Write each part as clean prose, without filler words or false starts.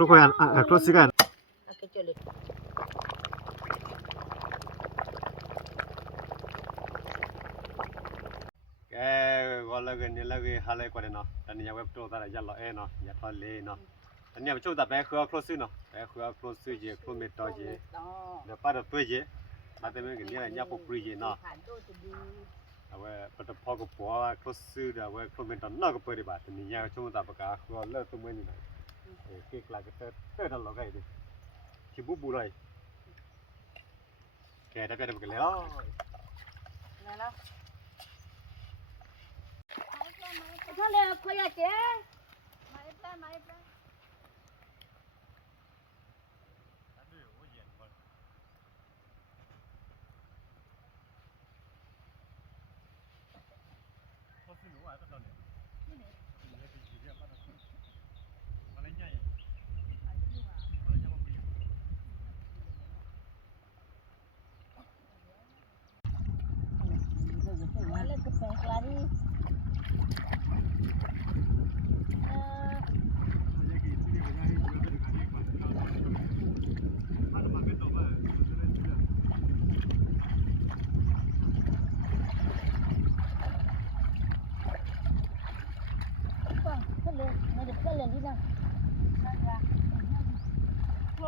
ลูกคนครบสิกันแกก็เลยกันนี่เลยหาเลยกว่าเนาะตอนนี้ยังเว็บตัวตลาดยันรอเอเนาะยันทอเลเนาะอันนี้มันช่วงตัดไปคือครบสิเนาะไปคือครบสิเจครบเมตต่อเจเดี๋ยวป้าจะตัวเจมาแต่เมื่อกี้เนี่ยยับปุ๊บปรีเจเนาะเอาไว้ปัตตพอก็ปัวครบสิเดี๋ยวไว้ครบเมตต่อน่าก็เปิดดีบ้านนี่ยังช่วงตัดไปก็คือเลิกตัวเมื่อนี่นะเก๊กลาก็เติร์ดเราไงดิชิบุบุเลยแกได้ไปได้กันแล้วถ้าเลยขยะเจ๊มาอีกแล้ว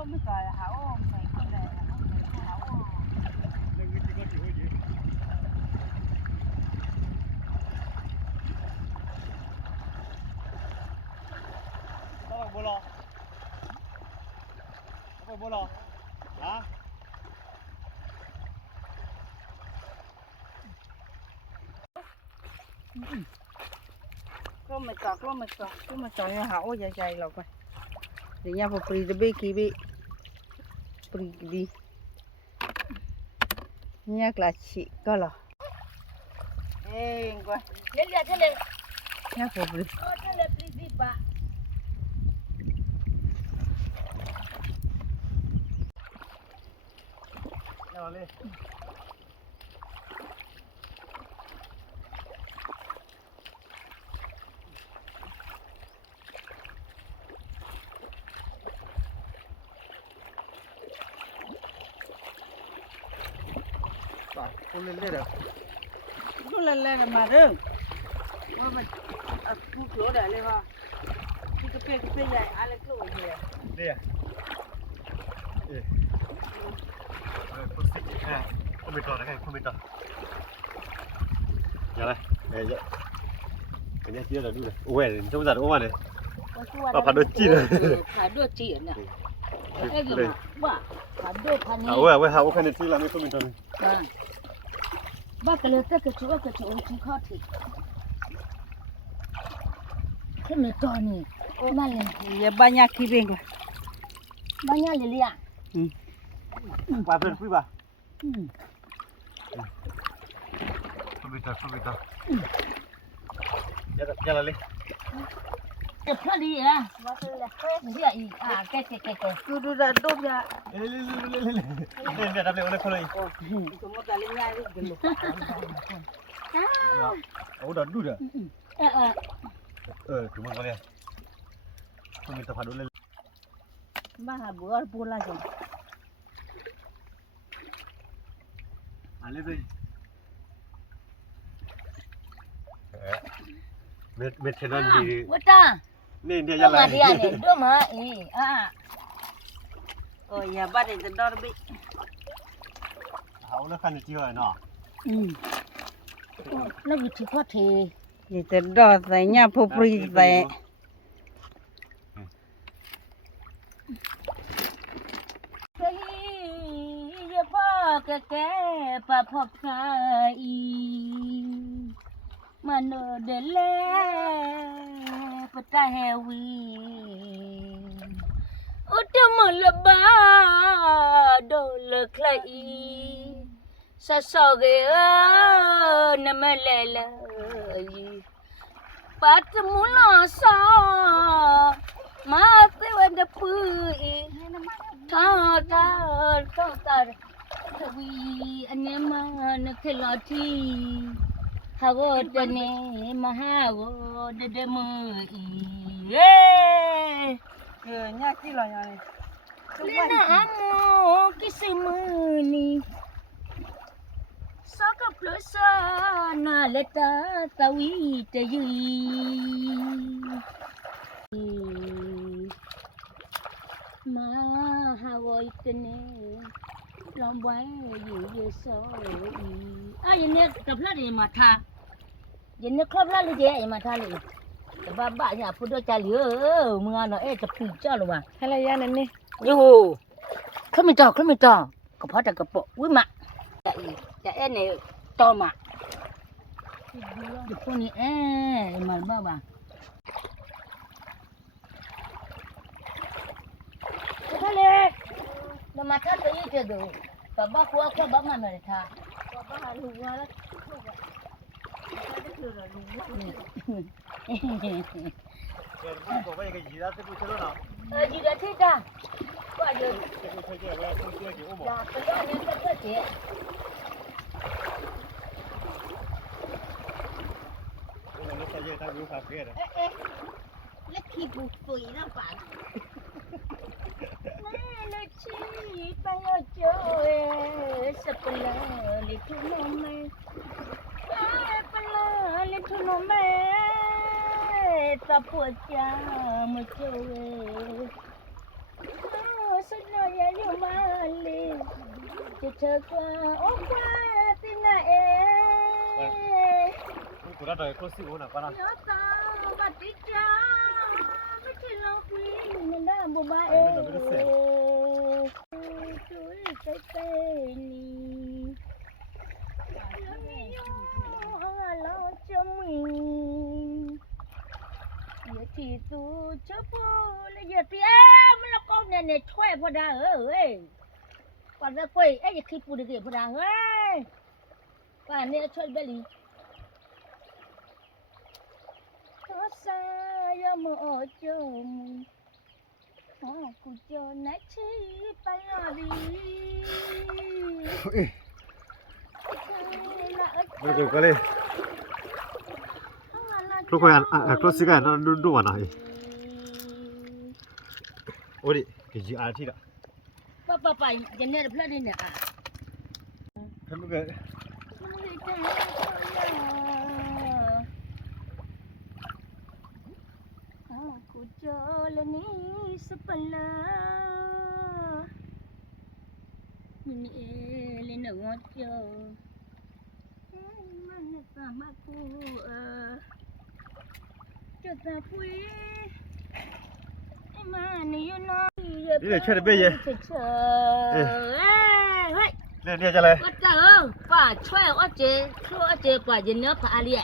ไม่ใส่หาโอ้ไม่กินเลยหาโอ้ต้องไปบัวรอฮะก็ไม่จ่ายหาโอ้ใหญ่ๆเราไปเดี๋ยวพอปรีจะเบกีบีปรีบีเนี่ยกลาชิก็หรอเอ้ยก็เลี้ยทะเลเนี่ยพอปรีทะเลปรีบีปะเอาเลยคุณเล่นๆเด้อ นู่นเล่นๆมาเด้อว่ามันผู้โจได้เลยว่าที่กระเป๊ะใหญ่อะไรก็โอเคเดี๋ยวคุณสิคุณไม่ต่อได้ไงคุณไม่ต่อยังไงเป็นยังเสียแล้วดูเลยโอ้ยช่วงจัดโอ้มาเลยผัดด้วยจีนผัดด้วยจีนน่ะไอ้กี่ว่าผัดด้วยพันนี้เอาไว้หาว่าแค่นี้จีนแล้วไม่คุณไม่ต่อเลยบ้ากระเลือกกระชูที่ข้อที่ขึ้นมาตอนนี้นั่นเลยอย่าบ้านยาขี้เบ่งเลยบ้านยาเลยอ่ะไปเพื่อนคุยป่ะคุณไม่ต่อยังเลยจะพอดีอ่ะว่าคือเรียอีแกดูดาดมยาเดี๋ยวทำเลยคนเลยสมมติการเล่นง่ายเลยเดี๋ยวเอาดันดูเด้อถึงมันก็เลยคุณมีตะพันดูเลยบ้าบัวปูลาจังอะไรสิเม็ดเท่านั้นดีวัดตานี่เดี๋ยวยังไงเนี่ยดูมาโอ้ยอย่าบ้าเลยจะดอร์บิเอาแล้วคันจีเหรอเนาะแล้ววิธีพ่อเทนี่จะดอใส่เนี่ยพอปรีใส่เฮ้ยอย่าพ่อแก่ป้าพ่อขายมันเดลปตาเฮวีอุตมลบาโดลคลายสะสอเกนมเลลปัตมุลาสามาเตวันดปุยทาทวีอันนี้มันเคลอทีฮาวดเนมหาวดเดมือ ညကြည့်လိုက်ရတယ် Lena amo kisimuni Saka plosa na leta tawi te yui Ma hawai tene Lombay yu so Ay yene kapla de mata Yene kapla le je ay mata le Baba nya photo cha li mga no eh tapu cha lo ba ဟဲ့လေရနေနေ Yo, kami tahu, kepada kepok, wima, ya ini toma, di sini mal baba. Kali, nama tak itu tu, baba kuah kuah bapa mereka. Baba luar lah, Juga tidak. Kau ada. Dah, kalau ni tak kerja. Laki bukui nampak. Laki payah joe sebelah litu nome. Sebelah litu nome. Tak puas jam joe. Senaya yo mali. Cecaka opa tina Aku dah dah close sih, nak mana? Nyata batica. Bicilo queen nanda bobae. Tui ni. Yo ala chami. Ya ti tu chapo le ya ti mala ko ne chwe phoda ơi. Còn ra quay ấy khi phụ được cái phoda ơi. Và ne chwe beli. Có xa yo mo chum. Ku cho na chi pa đi. Betul kali. Kau yang close sih kan, dua mana ni? Oh di, kerja arti tak? Papa, jenis pula ni nak. Kamu ke? Aku jalani sebelah. Ini elena ngojo. Mana sama aku? Kita pui. Mana you know? Ini cari bej. Hei. Ni ni aja lah. What the hell? Pa, choi oje, pa jenis pa alia.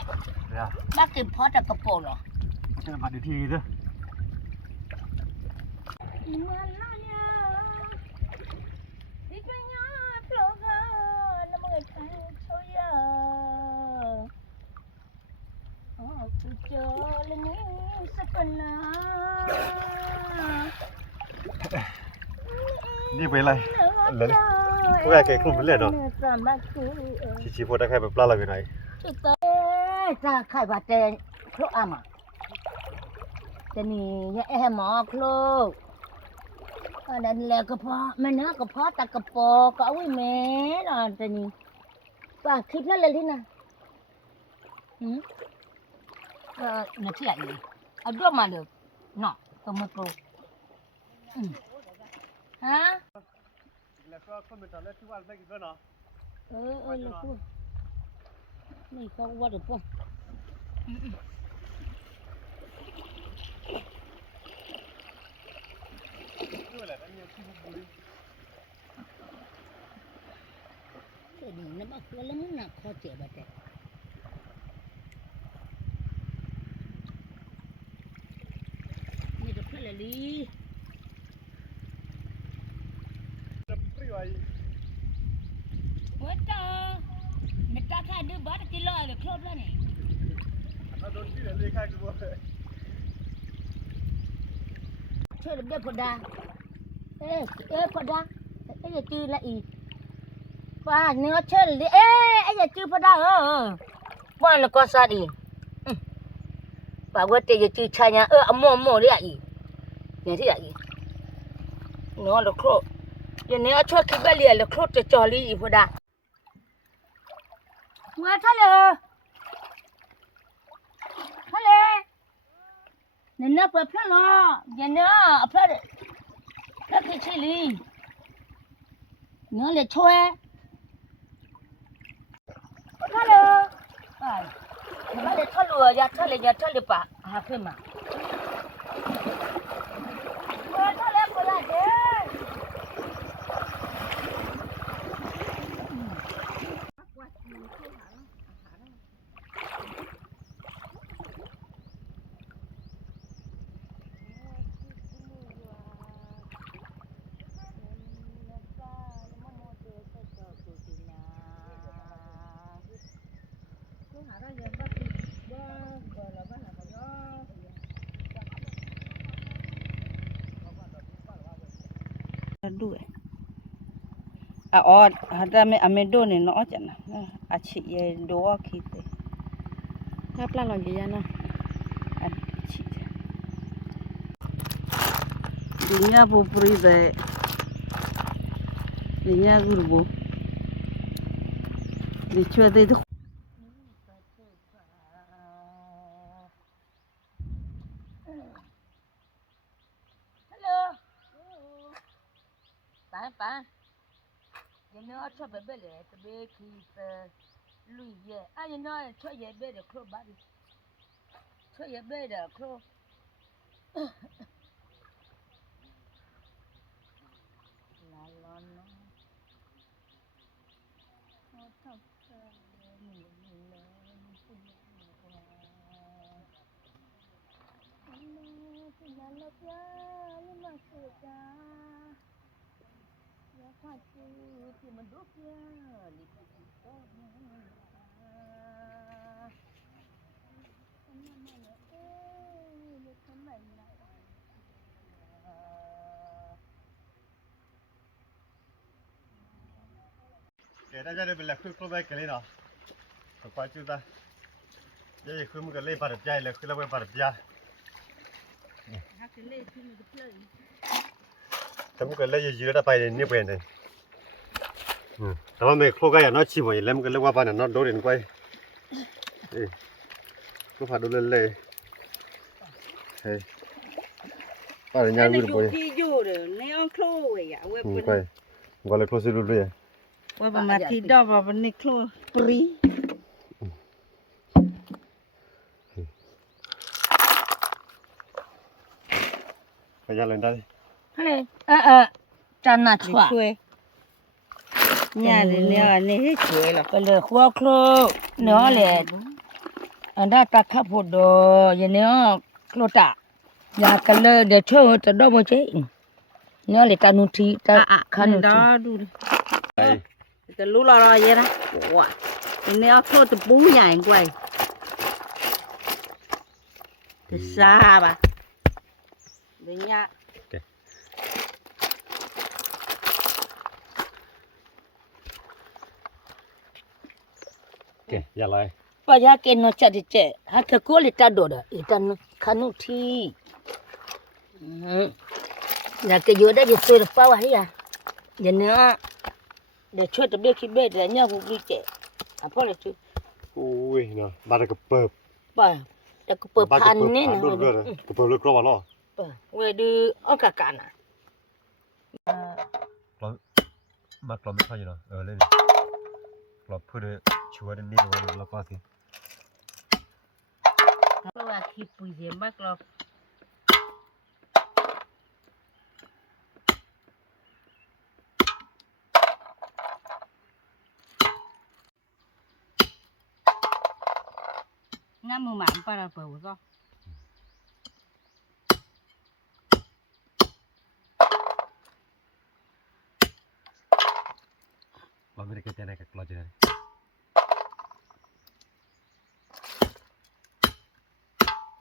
Ya. Makin pot tak kepol loh. Kita nak di sini tu. Malanya, ikanya ploga, namanya choya. Aku jalan ni sebelah. Ni boleh. Lalu. Kau yang kayak klub boleh dah. Cici pun dah kayak berpala lagi naik. Kita, tak kaya baten klub ama. Jadi, ya mau klub. Ada nilai kepa, mana kepa tak kepa, kau awi mana tadi. Pak, kita lagi na. Nanti lagi. Ada mana? No, kamu tu. Ha? Lepas aku minta lepas tu bagi kau nak. Lepas. Ni kau buat apa? Jadi nampak kalau mana kau cek baca. Ni tu kalau li. Betul. Nak kan ada berapa kilo ada klub lah ni. Ada sih dah lekai tu. Chơi được biết dah. Pada. Giờ chưa lại. Và nữa chơi đi. Giờ chưa pada. Qua là con sa đi. Và quên tiền giờ chưa chơi nha. Amo đi lại. เนี่ยที่อย่างนี้เนาะลูกโคยันนี้ชอบคิดแบบเรียนลูกโคจะจอลี่อีพอดาว่าทะเลเนี่ยเปิดเพลงล้อยันเนี่ยเพลงคิดชิลีเนี่ยเลยช่วยทะเลไปมาเลยทะเลอย่าทะเลปะหาเพื่อนมาทะเลคนละเด้ด้วยอ๋อหาได้ไม่อเมโดเนี่ยเนาะจังนะอาชีพดูว่าคิดเลยถ้าปลาหลอกยี่นะอาชีพดินยาปูปรีเดดินยากุรบูดิชัวเดย์ป้ายันเนี่ยชอบแบบเลยตะเบคีลุยเย่ยันเนี่ยชอบเย่แบบเด็กครัวบ้านชอบเย่แบบเด็กครัวลาลอนน้องชอบมีเลยที่นั่นละจ้าลิมาเสียจ้าอย่าขาดชื่อที่มันดูเพี้ยลิขิตก็ไม่แกได้จะได้เป็นแหล่งคือครบได้กันเลยเนาะขอความจุดจะคือมันก็เลยปาดใจเลยคือเราไปปาดใจแต่มันก็เลยยืดไปนี่เป็นเลยแต่ว่าไม่ครบกันอย่างน้อยชิมอย่างแล้วมันก็เรียกว่าปาดน้อยโดนเด่นไปก็ผ่าดูเลยเฮ้ยปาดยางดูไปที่อยู่เด้อในอังโคลเว้ยเว้ยไปก็เลยครบสิดูเลยว่าประมาณที่ดอกว่าในโคลปรี ไปยันเลยได้ ฮัลโหลจานน่ะชัวเนี่ยเนี่ยนี่ให้ช่วยหรอก ไปเลยหัวโครเนาะแหละอันนั้นตะขับพอดอยันเนี่ยโครตะอยากกันเลยเดี๋ยวช่วยจะดอกมาเจ๊เนี่ยเลยตานุทีตาคัน ดอดูไปจะรู้รอเยอะนะว้าเนี่ยโคตรปุ้งใหญ่กว่าจะซาบะเดี๋ยวเนี่ยโอเคอย่าเลยปะยาเกนโนจัดดิเจฮักกูลิตาโดดอีตานุคันุทีอยากจะอยู่ได้จะสวยป้าวะเฮียยันเนี่ยเดี๋ยวช่วยตะเบียคิดเบ็ดเดี๋ยวเนี่ยกูเจพอเลยช่วยโอ้ยเนาะบาดก็เปิบป่ะแต่ก็เปิดพันนี่นะก็เปิบเลยกรอบล้อป่ะเวดูอังกากานะกรอบมากรอบไม่ค่อยอยู่เนาะเล่นกรอบเพื่อช่วยนี่แล้วก็สิเพราะว่าคิดปุยเสียมากหรอกน้ำมือหมาปลาเปิดก็เราไม่ได้เกิดอะไรกับเราจะ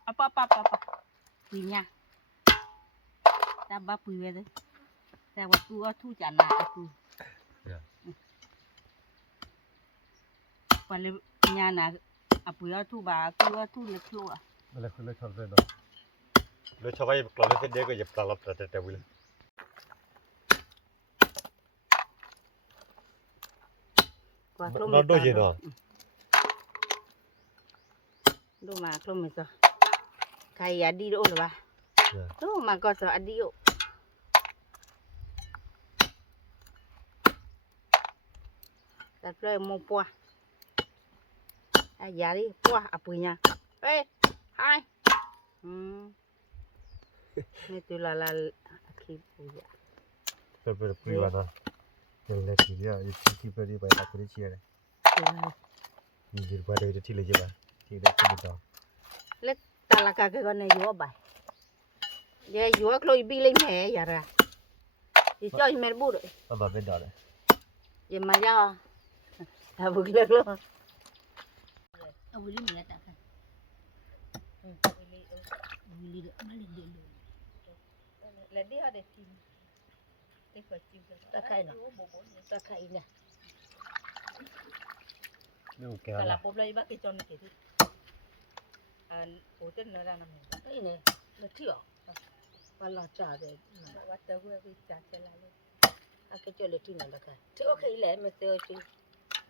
apa punya tambah punya tu saya waktu tu jangan aku paling nyana apa ya tu bah aku tu nak keluar อะไรคือเลยทำเลยเนาะ lo chabai klore se de ko je plala prate table กว่า no do je no ดูมากลุ่มไม่ซะใครอยากดีโดนหรือเปล่าดูมาก็จะอดีโอแต่เปลือยมงปัวไอ้ยาดิปัวอ่ะปุยเนี่ยเฮ้ยไฮนี่ตัวละคีปุย pe pri wa na le ti ya ti pe ri ba ta pri chi ya ni ji ba de ti le je ba ti de ti do เล็กตาละกาก็ในยัวใบเดี๋ยวยัวคลอยบีเลยแม่ยาระยี่จ้อยแม่บูด ba ba be da le ยี่มาจ้าถ้าบุกเล็กลูก เอาวิลลี่มีอะไรกันวิลลี่เด็กมาเล่นเด็กเลย แล้วดีฮะเด็กทีมเด็กก็จิ้มตะไคร้เนาะตะไคร้เนี่ย no ke แต่ละ la ปุ๊บเลยบ้ากิจจนี่ที่อันโอเทนนั่นน่ะมั้ง นี่เนี่ยแล้วที่อ่ะวันละจ่าเด็ก วัดเตอร์เวอร์วิจารณ์เสร็จแล้ว อาจจะเจอเลยที่นั่นละกันที่โอเคแหละไม่เจอที่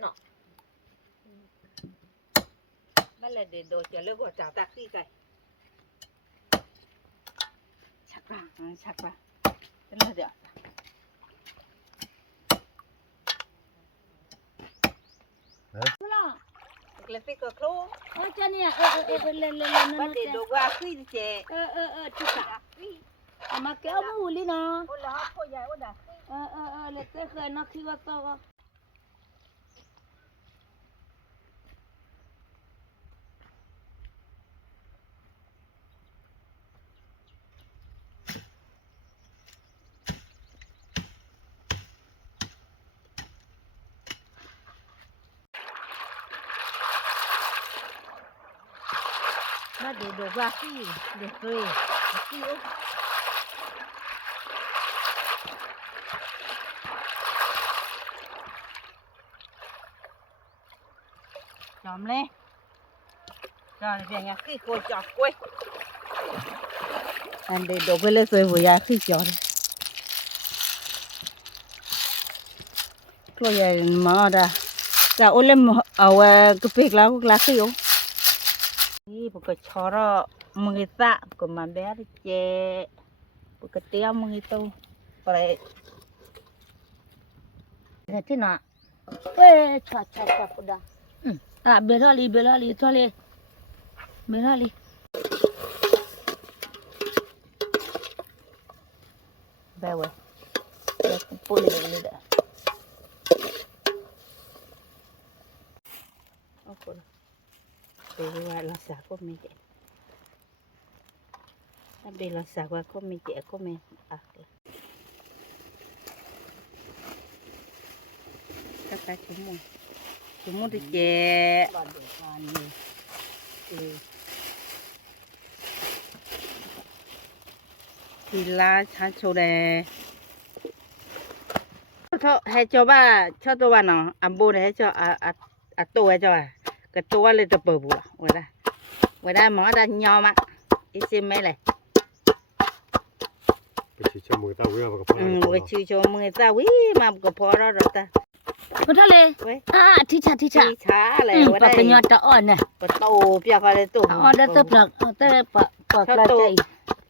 เนาะ ไม่เลยเด็ดโดดจะเลิกว่าจ่าตักซี่ไก่ชักป่ะเป็นอะไรเดี๋ยว เล็กก็ครู อ๋อจ้าเนี่ยเล่น บ้านเด็ดโดว่าขึ้นเจ ที่สามาแก้วมูลีนะ โอ้แล้วพ่อใหญ่ว่าด่า เล็กเคยนักที่ว่าโตก็มาเด็ดโดว่าขี้เด็กเลยขี้อุ๊บจอมเลยจอมเป็นยังขี้โคจอกกล้วยอันเด็ดโดไปเลยสวยหัวยาขี้จอเลยกล้วยมาด่าแต่โอเล่มเอากระเปกแล้วกล้าขี้อุ๊นี่พวกชอร์มึงอิตาก็มาเบียร์เจพวกเตี้ยมึงอิโต้ไปที่น่ะเว้ยชัดพุดาเบลลี่ทอลีเบลลี่เบลเว้ยปุ่นเลยเด้อโอเคBela la saco me que. La bela saco come que come akla. Kata cuma de que. Pila chancho de. Cho hay cho ba cho tôi ba nó ambu de cho tôi cho cái tua lên tập bự bùa ngoài ra mỏ ra nho mà đi xem mấy này cái cho người ta quý mà có người chữ cho người ta quý mà có phò đó rồi ta có thằng này thi chả này ngoài đây cái nhọt đó ổn nè có tàu bia coi đây tàu đó tập là tập là chạy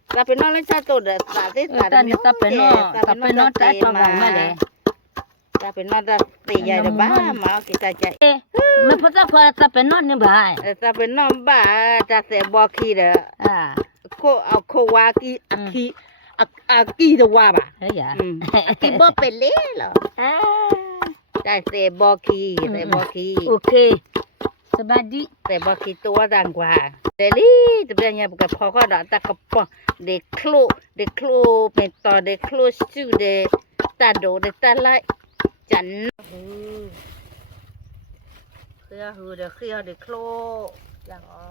ta phải nói lên sao tàu để ta thế ta phải nói ta cho vào mà để ta phải nói ta tì dài rồi bá mà cái ta chạyไม่พอจะควาจะเป็นนอนนี่บ่าย ta phải nói bá ta sẽ bỏ khi đó cô qua khi đâu qua bà เฮ้ยอ่ะ khi bỏ phải lé rồi ta sẽ bỏ khiโอเคสบายดี แต่บางทีตัวดังกว่าเดลี่จะเป็นยังไงกับพ่อก็ด่าตากระป๋องเด็กครูเป็นต่อเด็กครูชื่อเด็กตาโดเด็กตาไล่จันเด็กครูอย่างอ๋อ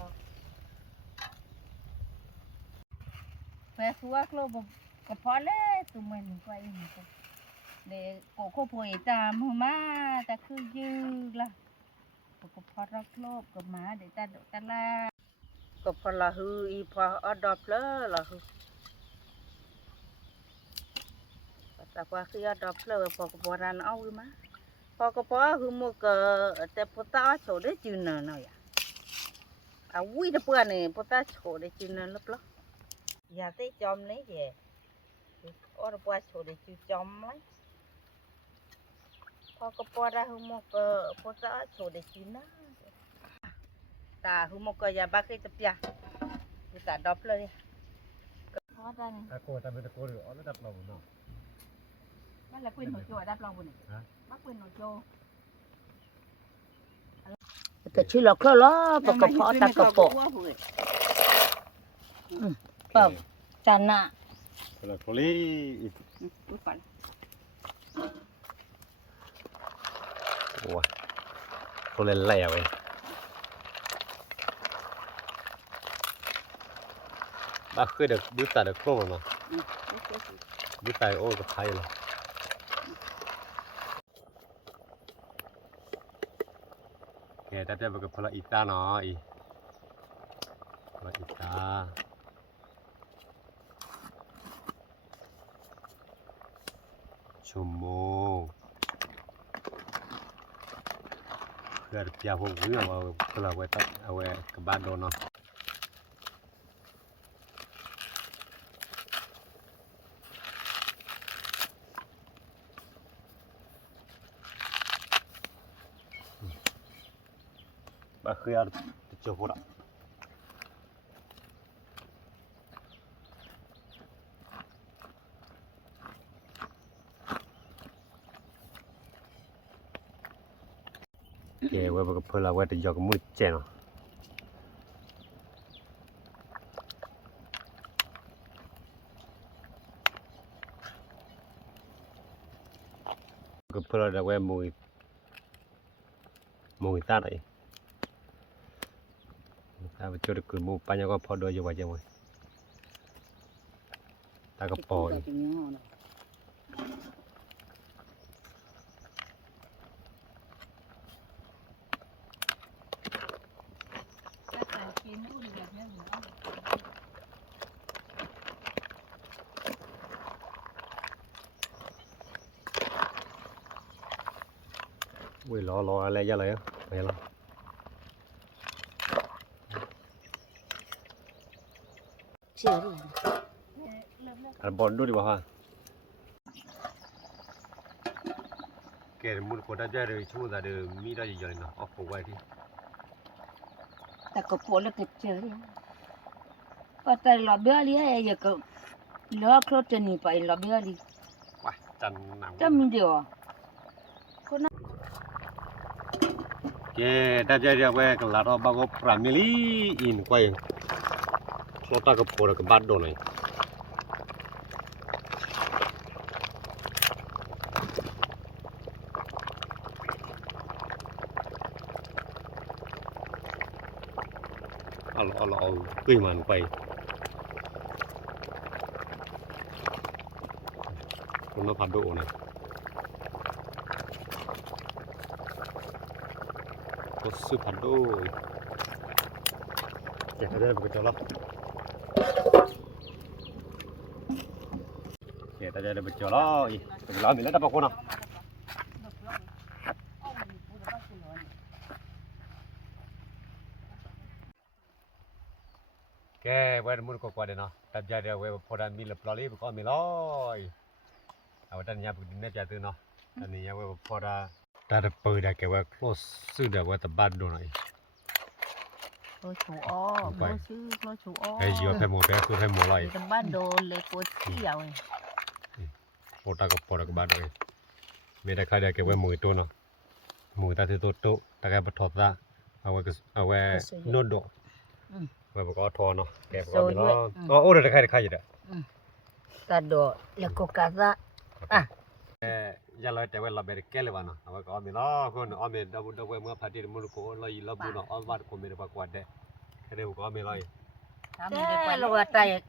แม่สัวครูบอกก็พอแล้วตัวมันก็อีกเด็กโคป่วยตามมาแต่คือยืดละก็พอรักโลกก็มาเด็กตาโดตาลาก็พอละฮืออีพออดอบเลยละฮือ แต่พอคือยอดดอกเลยพอกระปอรันเอาคือมาพอกระปอคือมุกแต่ปตาโฉได้จืนเนอะเนาะà vui đó bữa này bữa ta chỗ để chừng nó lấp lấp giờ tới chom lấy về ở đó bữa chỗ để chừng chom lấyพอกระปอra hôm một bữa ta chỗ để chừng nó ta hôm một cái giờ ba cái tập ya người ta đập lên Hóa ra này. ตะโกตะเป็นตะโกหรืออ๋อระดับเราเนาะ Đó là quên nồi chô đáp lòng này. Hả? Bác quên nồi chô. Cái chứ lọc lo bọc cặp phó ta cặp bộ. Bọc chăn nạ. แล้วก็เลยโอ้ยคนเล่นแหล่เว้ยบ้าเคยเด็กดูตาเด็กโครมาดูตาโอ้กับใครล่ะแกแต่จะเป็นกับพลอิตาเนาะอีพลอิตาชั่วโมงเพื่อเปียพวกวิ่งเอาพลไว้ตัดเอาไว้กับบ้านโดนเนาะบ้าเคยเอาเจ้าพวกแกไว้กับพลไว้แต่ยอกมือเจนเนาะกับพลไว้มือตาไหนถ้าไปช่วยกูมูปัญญาก็พอด้วยอยู่ว่าจังไงตากระปอย ui loอะไรyaเลยไปละอันบอลดูดิบ่ฮะแกมุดโคตรจะเลยชั่วแต่เดิมมีได้ยังไงเนาะออกไปที่ Ta có phố là cái chơi đi. Và ta lò bia đi hay giờ có lò khô trên này phải lò bia đi. ว้าจันหนัง Cho mình điều. แกแต่จะเรียกว่ากันละเราบางก็พรามิลีอินกว่าเราตากระโปรงกับบัดโดนเลยเอาตุ้ยมันไปคนละพันโดนะก็ซื้อพันโดอยากได้ไปเจอแล้วอยากได้ไปเจอแล้วอีกแล้วมีแล้วแต่บางคนอ่ะแกเว้ยมุนก็กว่าเด้เนาะแต่ใจเดียวเว้ยพอได้มีหลับลอรี่ก็มีลอยเอาแต่เนี่ยบุญเนี่ยใจตื่นเนาะตอนนี้เว้ยพอได้แต่เปิดได้แกเว้ย close ซื้อได้เว้ยแต่บ้านโดนหน่อย Lô chủ o, lô chứ, lô chủ o. ไอ้เยอะไปหมดไปคือให้หมดเลย Thì tầm ban đồ lấy của chi rồi. โปตากับปอดกับบ้านเลยไม่ได้ใครได้แกเว้ยมือตัวเนาะมือตาที่ตัวตาแกปะทอดซะเอาไว้นวดโดไว้ก็ทอเนาะแกก็มีแล้วอ๋อโอ้เดี๋ยวใครอยู่เด้อ Ta đổ là coca ra. À. อย่าเลยแต่ว่าเราไปแก้เลยวะเนาะเอาไว้ก็มีแล้วคนเอามีดับเมื่อพาที่มือก็เราบุญเนาะเอาบ้านคนมีแต่ปากวาดได้แค่เดียวก็มีเลย Thế là quả tay.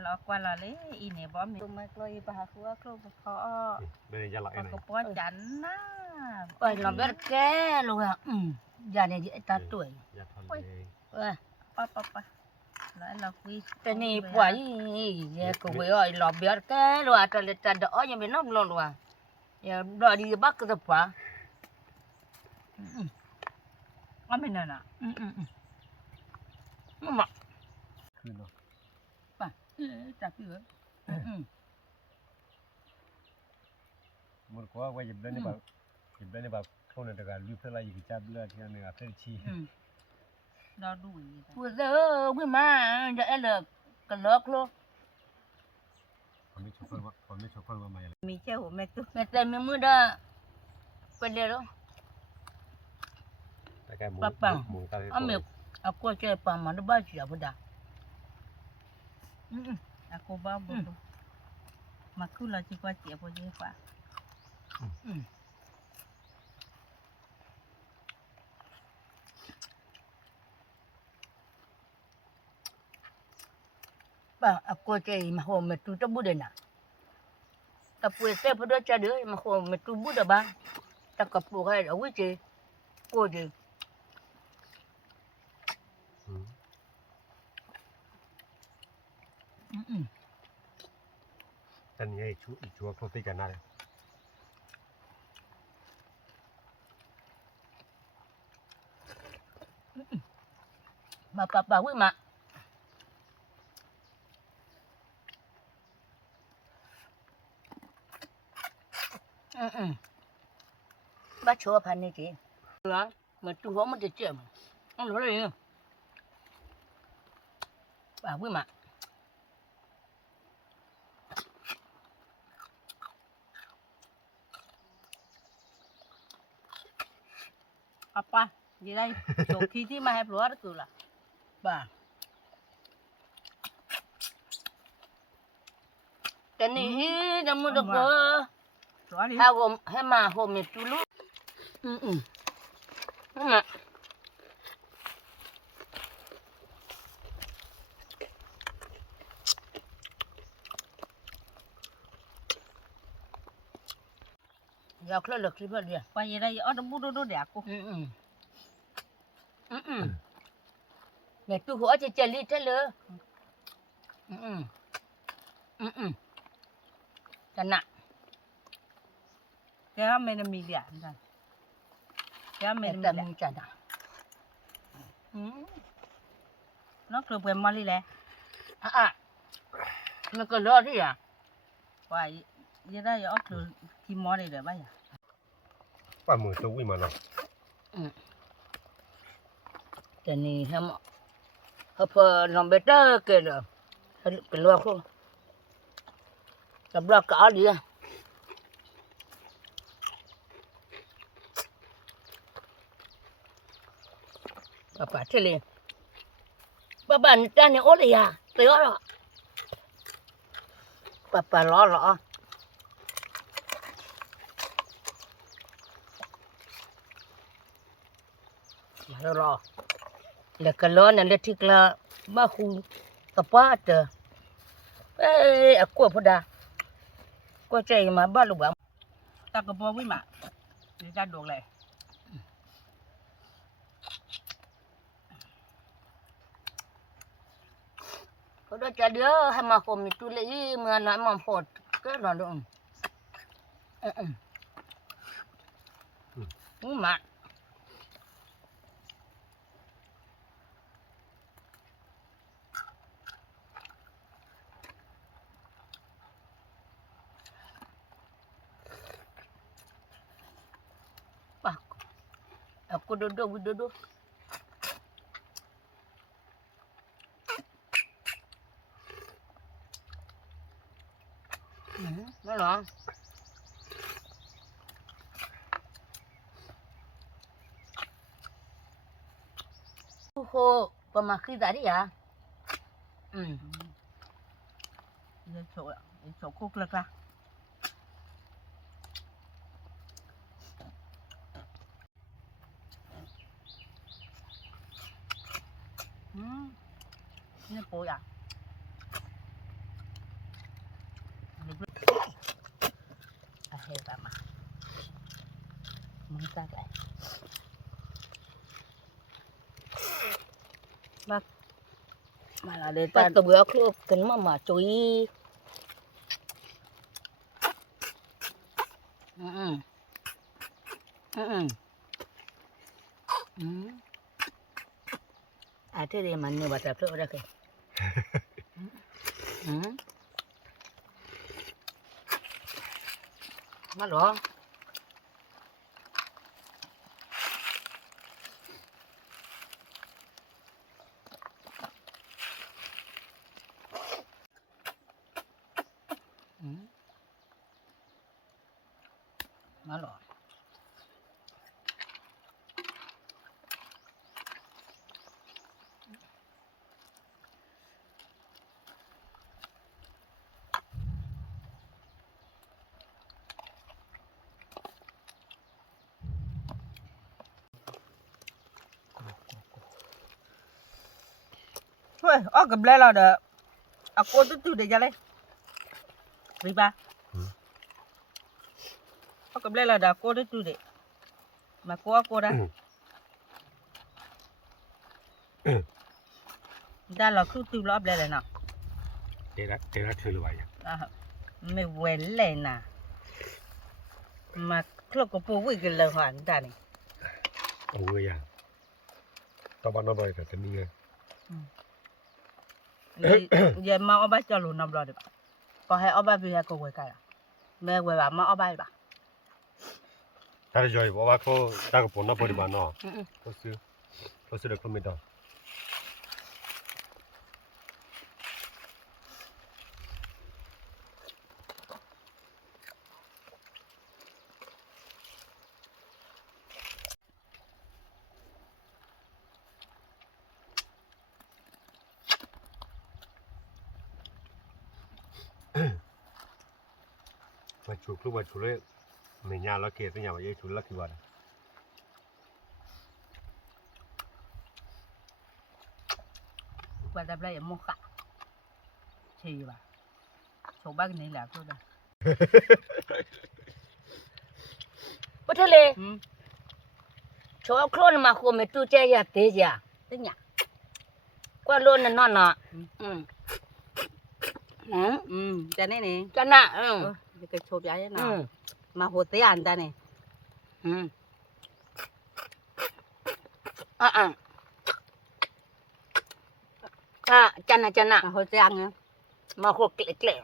Lọ qua là lấy y này bó mình mà lôi bà khua khô khó ไม่ได้ยันหลัก bà ไหน có bó chắn á Ôi nó biết cái luôn à. Giờ này ta tuổi. อย่าทอนเลย Ôi. pa pa pa lại là quý cái này quả gì của người ơi lò bia cái loa cho lên trên đó nhưng mà nó lò loa giờ đòi đi bắt cái tập quả ăn bên này nè mà คือเนาะ bà chặt chưa มันก็ว่าหยิบได้นี่แบบหยิบได้นี่แบบเขาเนี่ยแต่การลืมเท่าไรอยู่จับเลือดที่นั่นเนี่ยเท่าชี đó đủ gì vừa giờ với mà giờ em được cái lợt luôn ผมไม่ชอบคนว่าผมไม่ชอบคนว่ามาอย่างไร mi chơi hộ mẹ tu mẹ tên mình mới đó bên đây đó แต่แกหมูหมูตาที่ à mẹ à cô chơi pa mà nó bao giờ vừa đã aku bawa tu maku lah cikgu cik apa je pak ba à cô chơi mà hôm mẹ tu cho bữa đây nè tập quê xe bữa đó cha đứa mà hôm mẹ tu bữa đó ba ta cặp bộ hay ở quý chị cô chị แต่นี่ไอ้ชัวโคตรกันนะเลย mà bà quý mà bà chúa phản này chị đó mà tu hóa mất được chuyện ông nói đây bà quý mà apa gì đây chỗ khi thì mà hẹp lúa đó cứ là bà cái này nó mua được lúa đi hai hôm hai mà hôm mẹ tu lúc mà dọc lên lực thì phải đi qua gì đây ở đâu bút đô đẹp cô mẹ tu hóa cho chơi đi chơi lứa cái nặng cái mình làm gì vậy cái mẹ mình tâm làm cái nặng nó cứ quen mali lẹ mẹ có lo đi à qua gì đây ở cứ khi mò này để bây giờ ว่ามือตัววิ่งมาเนาะ cái này hem hợp lòng bê tơ kìa rồi cái lo không tập lo cả đi à bà thế liền bà ta này ốt đi à tới đó bà lo lo lo là cái lo này là thích là ba khu tập bát ê à cô phụ đà cô chạy mà ba lúc bám ta có bao với mà để ra đồ lại có đó cha đứa hay mà hôm tu lấy mà lại mà phột cái là được mà aku duduk nó lo hô pemakri tadi ya chỗ cúc lực ra nó bồi à hay bà mà muốn ta lại มาละเดี๋ยว ปั ตา ดตัวเบื่อคลุกกันมาจุยอืมอาเทเรมันเนี่ยบัตรเพื่ออะไรกันมาหรอมาหรอเฮ้ยออกกับแล้วเราเด้อเอาโคตรตู้เดี๋ยวจะเลยรีบอ่ะออกกับแล้วเราเด้อโคตรตู้เดี๋ยวมาโคตรได้เราคือตู้รอบเลยนะ เดี๋ยวถือเลยว่ะ ไม่เว้นเลยนะมาคลอกกับปูวิ่งกันเลยหันตานี่ โอ้ยยังต่อบ้านน้องไปแต่จะมีไง อย่ามาเอาไปจอดลุน้ำร้อนดิบพอให้เอาไปพี่ให้กูไว้กันแม่ไว้ว่ามาเอาไปบ่ ถ้าจะจอยบอกว่าเขาตั้งกับผมน้าบริบาลเนาะเขาซื้อเด็กคนไม่ได้ มาชูคลุกมาชูเลยไม่ยากแล้วเกศไม่ยากมาเยอะชูแล้วกี่วัน ว่าได้ไรมุกะชีบ่ะโชว์บ้านนี่แหละตัวเด้อ ปัทะเลชอบคลนมาโคเมตุเจียเตจาตึ้งยากว่าโลนนอนน่ะจะนี่นี่ จันน่ะจะโชว์ใหญ่นะมาหัวเตี้ยอันตานี่จันน่ะ มาหัวเตี้ยอันเนี่ย มาโคเกล็ด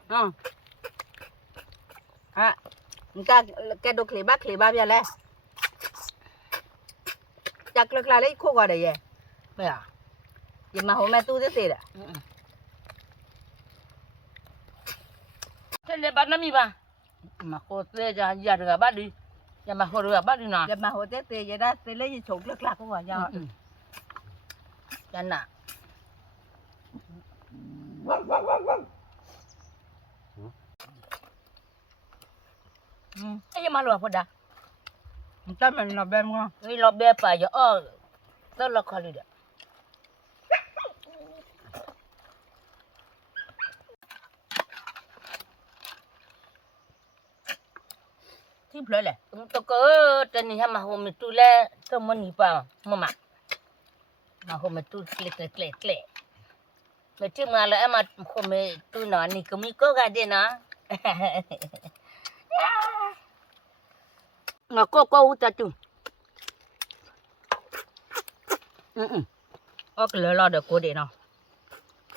มันก็แกดูคลิปบ้าไปแล้วจากเลิกลาเลยคู่กันได้ยังไม่อ่ะยังมาหัวแม่ตู้จะเสีย ทะเลบ้านน้ำมีบ้ามาโคเตจายาเรือบ้านดียามาโคเรือบ้านดีนะ จะมาหัวเตี้ยจะได้เสียเลยจะโฉกเลิกลาคู่กันยังจันน่ะไอ้ยังมาหลวงพอดา มันต้องมันระเบิดมั้ง นี่เราเบี้ยไปอย่าต้องละครเลยเด้อ ที่เพลินเลย ตะเกอตอนนี้ฮะมาโฮมตุแลต้องมันนี่ป่ะมาโฮมตุเกล็ดไม่ที่มาแล้วมาโฮมตุนอนนี่ก็มีก็กันเด้นะงาก็อุตตุออกเลยรอเด็กกูเดี๋ยวเนาะ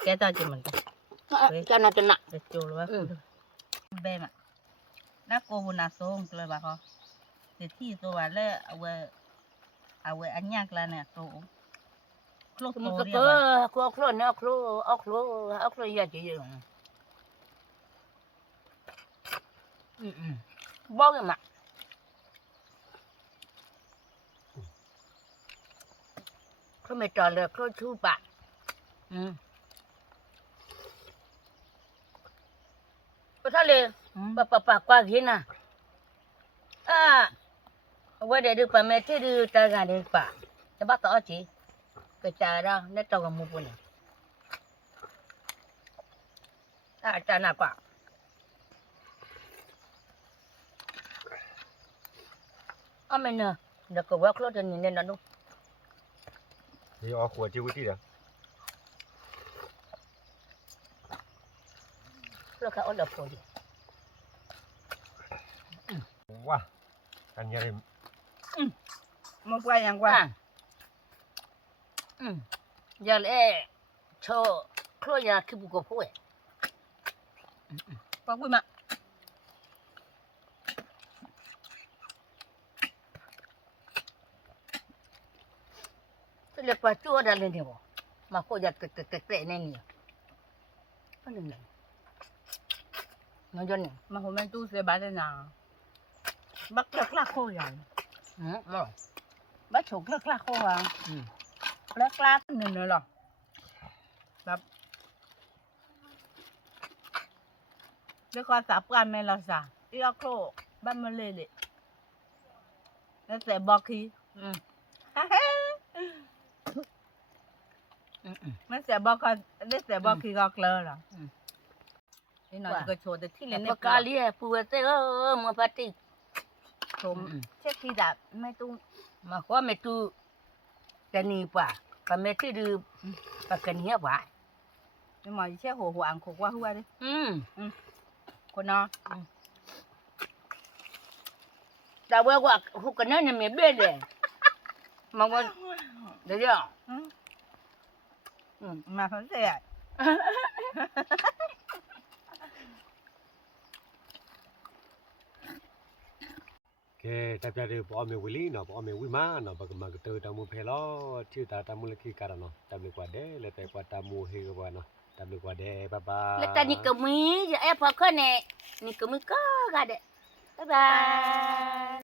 แกตาจิมันกัน จันน่ะ เด็กจูเลยเบ้มาแล้วกูบุญนาส่งเลยบ้าเขาเด็กที่ตัวเลยเอาไว้อันยากแล้วเนี่ยตัวคลุก มัน ตัว ก็ เรียบ ก็ครอเนี่ยครอยากจะอยู่บอกยังมาเขาไม่จอดเลยเขาชูปะก็ทะเลปะกว่ากินนะว่าเดี๋ยวปะแม่ที่ดูตากันเด็กปะจะบ้าต่อจีก็จ่ายแล้วเนี่ยตัวกับมูปุ่นจ่ายหนักกว่าไม่เนอะเดี๋ยวก็ว่าคลอดจะนี่เนี่ยนะลูก นี่อ๋อขวดจิ้วที่เด้อ lo ka ola poli Wah, kan nyari มาป่วยยังกว่า ya le cho klo ya kibu ko poe ปอกคุยมา le pa tu da le ni bo ma ko ya te ne ni pa ni ne no yo ni มาหัวแม่ตู้เสียบาเลยนะบักคลักโคยัง mo บักโฉกคลักโคยังคลักหนึ่งเลยหรอแบบเดี๋ยวก็สับกันไม่ละสะอีกโครบ้านมันเลยเลยแล้วแต่บอกคีมันเสียบอกก็ได้เสียบอกคีก็เกลือหรอนี่หน่อยก็โชว์แต่ที่เล่น pa ka li pu te mo pa ti ชมเช็คที่ดับไม่ตุ้ง ma ko me tu ta ni pa me ti du pa ka ni ba นี่หมอเช็คหัวอังขกว่าหัวดิคนนอ da wa wa hu ka na me be le ma wa de ya มาเขาเสีย ke ta pya de bo me wili no bo me wi ma no ba ma to ta mu phe lo thi ta mu le ki ka no ta le kwa de le te kwa ta mu he kwa no ta le kwa de bye bye le ta ni ka mi ya e pa ka ne ni ka mi ka ga de bye bye